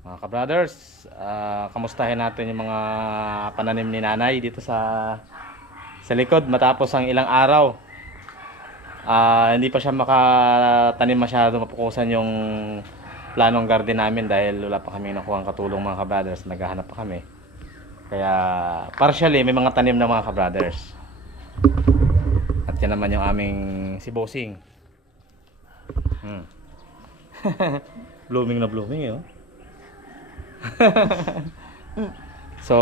Mga ka-brothers, kamustahin natin yung mga pananim ni nanay dito sa likod matapos ang ilang araw. Hindi pa siya makatanim masyado, mapukusan yung planong garden namin dahil wala pa kami nakuha ang katulong mga ka-brothers, naghahanap pa kami. Kaya partially may mga tanim na mga ka-brothers. At yan naman yung aming si Bossing. Blooming na blooming eh, oh. So,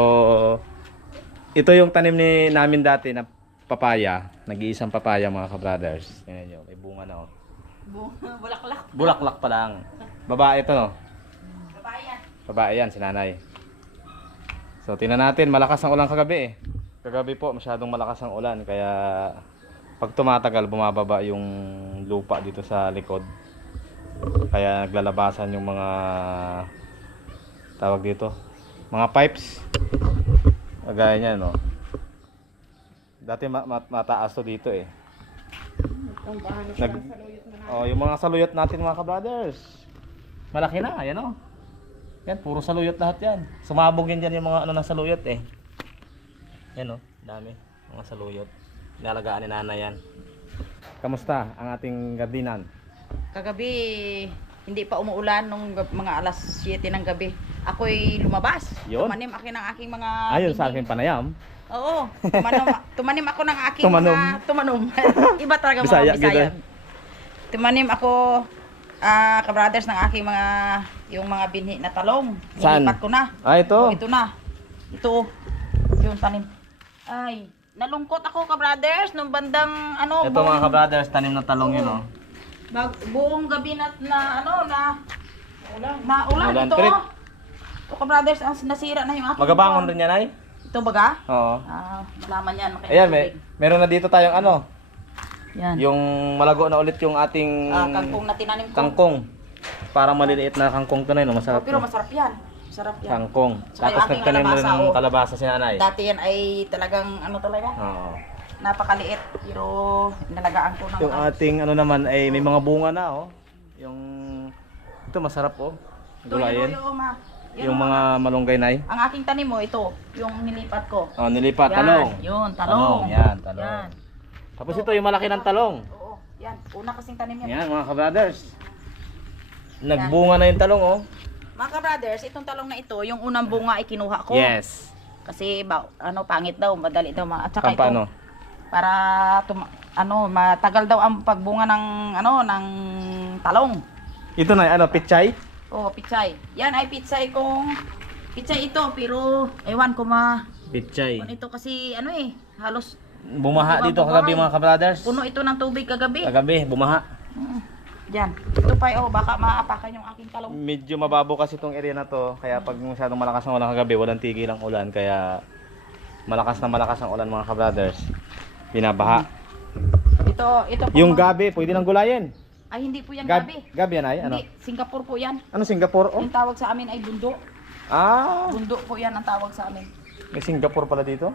ito yung tanim namin dati na papaya. Nag-iisang papaya mga ka-brothers. Tingnan nyo, may bunga na oh. Bulaklak. Bulaklak pa lang. Babae ito no? Babae yan. Babae yan, si nanay. So, tingnan natin, malakas ang ulan kagabi eh. Kagabi po, masyadong malakas ang ulan. Kaya, pag tumatagal, bumababa yung lupa dito sa likod. Kaya naglalabasan yung mga tawag dito, mga pipes. Kagaya niyan no. Dati mataas to dito eh. Yung mga saluyot natin mga ka-brothers. Malaki na, ayan oh. Yan, puro saluyot lahat yan. Sumabog yan dyan yung mga ano na saluyot eh. Yan oh, dami. Mga saluyot. Nilalagaan ni nanay yan. Kamusta ang ating gardinan? Kagabi, hindi pa umuulan nung mga alas 7 ng gabi. Ako'y lumabas. Yun. Tumanim ako ng aking mga... Ayun sa aking panayam. Oo. Tumanim ako ng aking Tumanom. mga... Tumanom. Iba talaga Bisaya, mga Bisaya. ganda. Tumanim ako, ka-brothers, ng aking mga... Yung mga binhi na talong. Saan? Nilipat ko na. Ito. Oh, ito na. Ito. Yung tanim. Ay, nalungkot ako ka-brothers nung bandang ano... Ito mga ka-brothers, tanim na talong yun oh. Buong gabi na ulan Ulan ito. trip. Ito ka-brothers, ang nasira na yung aking... Magabangon rin yan ay? Ito baga? Oo. Malaman yan. Ayan, meron na dito tayong ano, Yan. yung malago na ulit yung ating Kangkong na tinanim ko. kangkong. Parang maliliit na kangkong to na yun, masarap. Pero to. masarap yan. Masarap yan. Kangkong. Saka yung Tapos ating nagtanim na rin kalabasa, ng oh. kalabasa si nanay. Dati yan ay talagang ano talaga? Oo. Napakaliit. Pero nalagaan ko ng... Yung ating ano naman ay may mga bunga na oh. Yung ito masarap oh. Gulayin. Yung mga malunggay nay. Ang aking tanim mo, ito. Yung nilipat ko. Oh, nilipat Yan, talong. Yun, talong. Yan, talong. Yan. Tapos ito yung malaki ng talong. Oo, yan. Una kasing tanim yan. Yan mga ka-brothers. Nagbunga na yung talong oh. Mga ka-brothers, itong talong na ito, yung unang bunga ay kinuha ko. Yes. Kasi pangit daw, madali daw. At saka ito, Paano? para matagal daw ang pagbunga ng ng talong. Ito na ano, pichay? Oh, pichay. Yan ay pichay kong pichay ito, pero ewan ko Pichay. ito kasi halos Bumaha dito kagabi mga ka-brothers. puno ito ng tubig kagabi. Kagabi, bumaha. Diyan. Ito pa baka maapakan yung aking talong. Medyo mababaw kasi itong area na to. Kaya pag masyadong malakas ang ulan kagabi, walang tigil ang ulan. Kaya malakas ang ulan mga ka-brothers. Binabaha. Ito po Yung gabi, pwede nang gulayin. ay hindi po yan gabi. Gabi yan ay? Ano? Hindi, Singapore po yan. Ano Singapore? Oh? Yung tawag sa amin ay bundo. Ah, Bundo po yan ang tawag sa amin. may Singapore pala dito.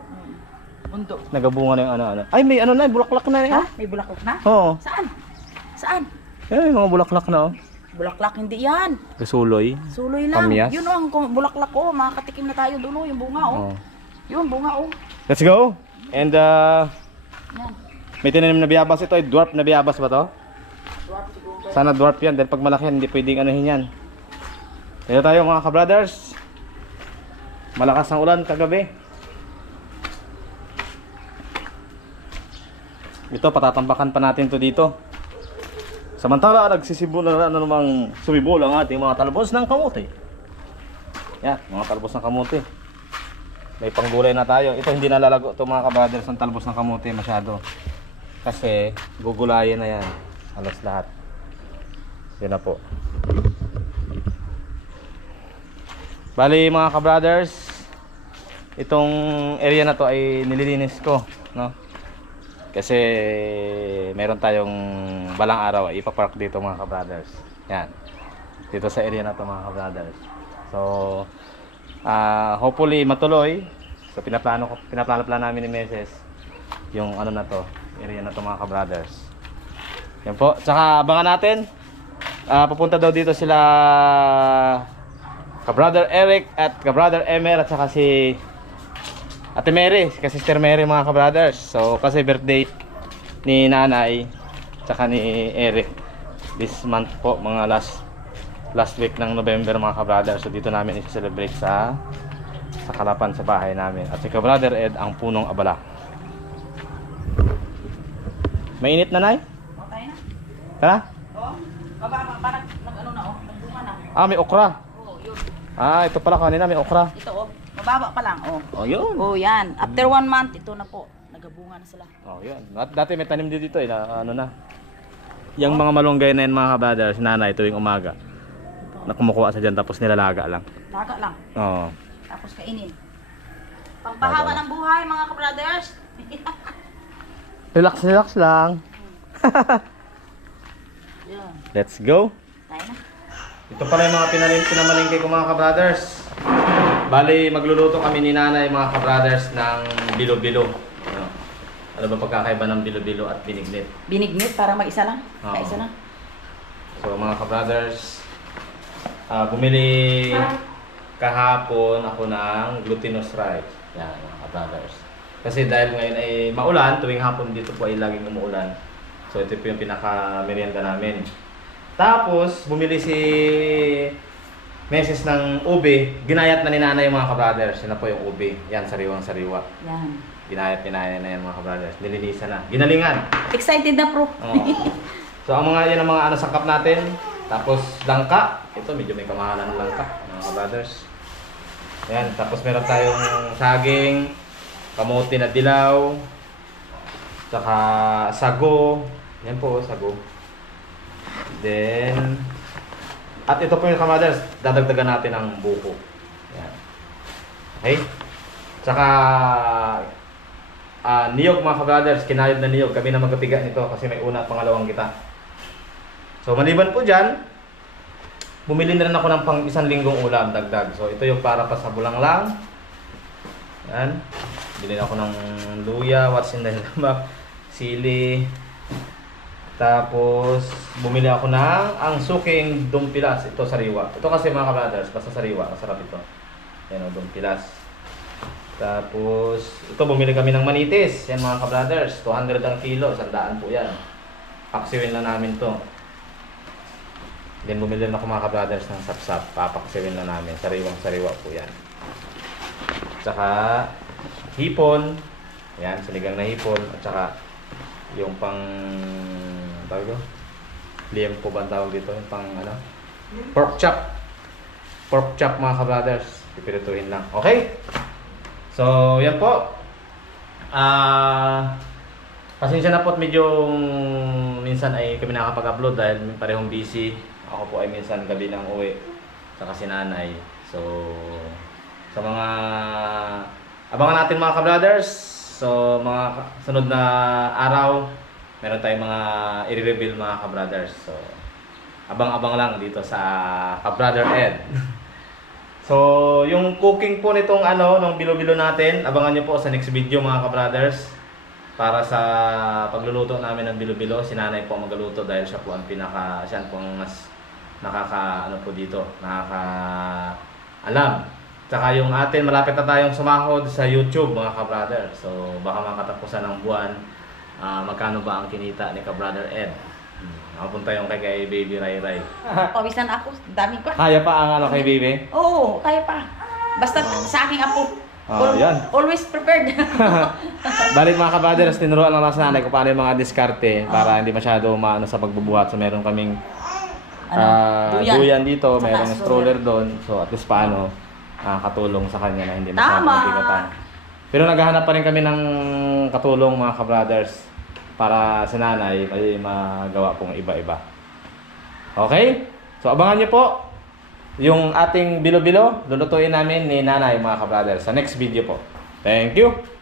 Bundo. Nagabunga na yung ano-ano. Ay, may ano na, bulaklak na eh. Ha? May bulaklak na? Oo. Saan? Saan? May mga bulaklak na oh. Bulaklak hindi yan. Kasuloy. Suloy lang. Kamyas. Yun ang bulaklak ko. Makakatikim na tayo dulo yung bunga Oh. Yun, bunga Let's go. And Yan. may tinanim na biyabas ito. Ay, dwarf na biyabas ba to? Dwarf siguro. Sana dwarf yan. Dahil pag malaki yan, hindi pwedeng anuhin yan. Kaya tayo mga ka-brothers. Malakas ang ulan kagabi. Ito, patatambakan pa natin to dito. Samantala, nagsisibol na namang sumibol ang ating mga talbos ng kamote. Yan, mga talbos ng kamote. May panggulay na tayo. Ito hindi nalalago ito mga ka-brothers ang talbos ng kamote masyado. Kasi gugulayin na yan. Halos lahat. Yan na po. Bali mga ka-brothers, itong area na to ay nililinis ko, no? Kasi meron tayong balang araw ay ipapark dito mga ka-brothers. Yan. Dito sa area na to mga ka-brothers. So, hopefully matuloy. So pinaplano namin ni Mrs. yung ano na to, area na to mga ka-brothers. Yan po. Tsaka abangan natin. Pupunta daw dito sila ka-brother Eric at ka-brother Emer at saka si Ate Mary, si Sister Mary mga ka-brothers. So kasi birthday ni nanay at saka ni Eric this month po, mga last week ng November mga ka-brothers. So dito namin i-celebrate sa Kalapan sa bahay namin. At si ka-brother Ed ang punong abala. Mainit na, Nay? Okay na. Tara? Oh, baba, parang nag-ano na oh, nagbunga na. Ah, may okra. Oh, yun. Ah, ito pala kanina may okra. Ito oh, mababa pa lang oh. Oh, yun. Oh, yan. After 1 month, ito na po. Nagabunga na sila. Oh, yun. Dati may tanim dito eh, na, ano na. Yung mga malunggay na yun mga ka-brothers, nanay tuwing umaga. Na kumukuha sa dyan tapos nilalaga lang. Laga lang. Oo. Tapos kainin. Pangpahaba ng buhay mga ka-brothers. Relax, relax lang. Yan. Let's go. Tayo na. Ito pala yung mga pinamalingke ko mga ka-brothers. Bali, magluluto kami ni nanay mga ka-brothers ng bilo-bilo. Ano ba pagkakaiba ng bilo-bilo at binignit? Binignit para mag-isa lang. Oo. Kaisa lang. So mga ka-brothers, bumili kahapon ako ng glutinous rice. Yan mga ka-brothers. Kasi dahil ngayon ay maulan, tuwing hapon dito po ay laging umuulan. So ito po yung pinaka-merienda namin. Tapos bumili si Mrs. ng ube. Ginayat na ni nanay yung mga ka-brothers. Yan na po yung ube. Yan, sariwang-sariwa. Yan. Ginayat na yan mga ka-brothers. Nilinisan na. Ginalingan. Excited na pro. Oo. So ang mga yan ang mga sangkap natin. Tapos langka. Ito medyo may kamahalan ng langka mga ka-brothers. Yan. Tapos meron tayong saging, kamote na dilaw, saka sago. Yan po, sago. Then at ito po yung ka-brothers, dadagdagan natin ng buko. Yan. Okay? Saka niyog mga ka-brothers, kinayod na niyog. Kami na magkapiga nito kasi may una at pangalawang kita. So maliban po dyan, bumili na rin ako ng pang 1 linggong ulam, dagdag. So ito yung para pa sa bulanglang. Yan. Bili ako ng luya, what's in the lambak, sili. Tapos bumili ako ng ang suking dumpilas. Ito sariwa. Ito kasi mga ka-brothers, basta sariwa, masarap ito. Yan o, dumpilas. Tapos ito bumili kami ng manitis. Yan mga ka-brothers, 200 ang kilo, 100 po yan. Paksiwin lang namin to. Then bumili na ako mga ka-brothers ng sapsap. Papaksiwin lang namin, sariwang-sariwa po yan. Tsaka hipon. Yan, sinigang na hipon. At saka yung pang tawag ko? Liempo ba ang tawag dito? Yung pang ano? Pork chop. Pork chop mga ka-brothers. Pipirituhin lang. Okay? So, yan po. Pasensya na po at medyo minsan ay kami nakakapag-upload dahil parehong busy. Ako po ay minsan gabi nang uwi. Saka si nanay. So, sa mga abangan natin mga ka-brothers. So, mga sunod na araw, meron tayong mga i-reveal mga ka-brothers. So, abang-abang lang dito sa ka-brother Ed. So, yung cooking po nitong nung bilo-bilo natin, abangan nyo po sa next video mga ka-brothers. Para sa pagluluto namin ng bilo-bilo, si nanay po ang magluto dahil siya po ang siya po ang mas po dito, alam. Tsaka yung atin, malapit na tayong sumahod sa YouTube mga ka-brother. So baka makatapusan ng buwan, magkano ba ang kinita ni ka-brother Ed? Nakapunta yung kay Baby Ray Ray. Pawisan ako, dami pa. Kaya pa ang kay Baby? Oo, kaya pa. Basta sa aking apo. Yan. Always prepared. Balik mga ka-brothers, tinuruan lang sa nanay kung paano yung mga diskarte para hindi masyado maano sa pagbubuhat. So meron kaming duyan dito, Saka merong stroller doon. So at least paano katulong sa kanya na hindi masyado Tama. mabigatan. Pero naghahanap pa rin kami ng katulong mga ka-brothers para sa nanay ay magawa pong iba-iba. Okay? So abangan nyo po yung ating bilo-bilo. Lulutuin namin ni nanay mga ka-brothers sa next video po. Thank you!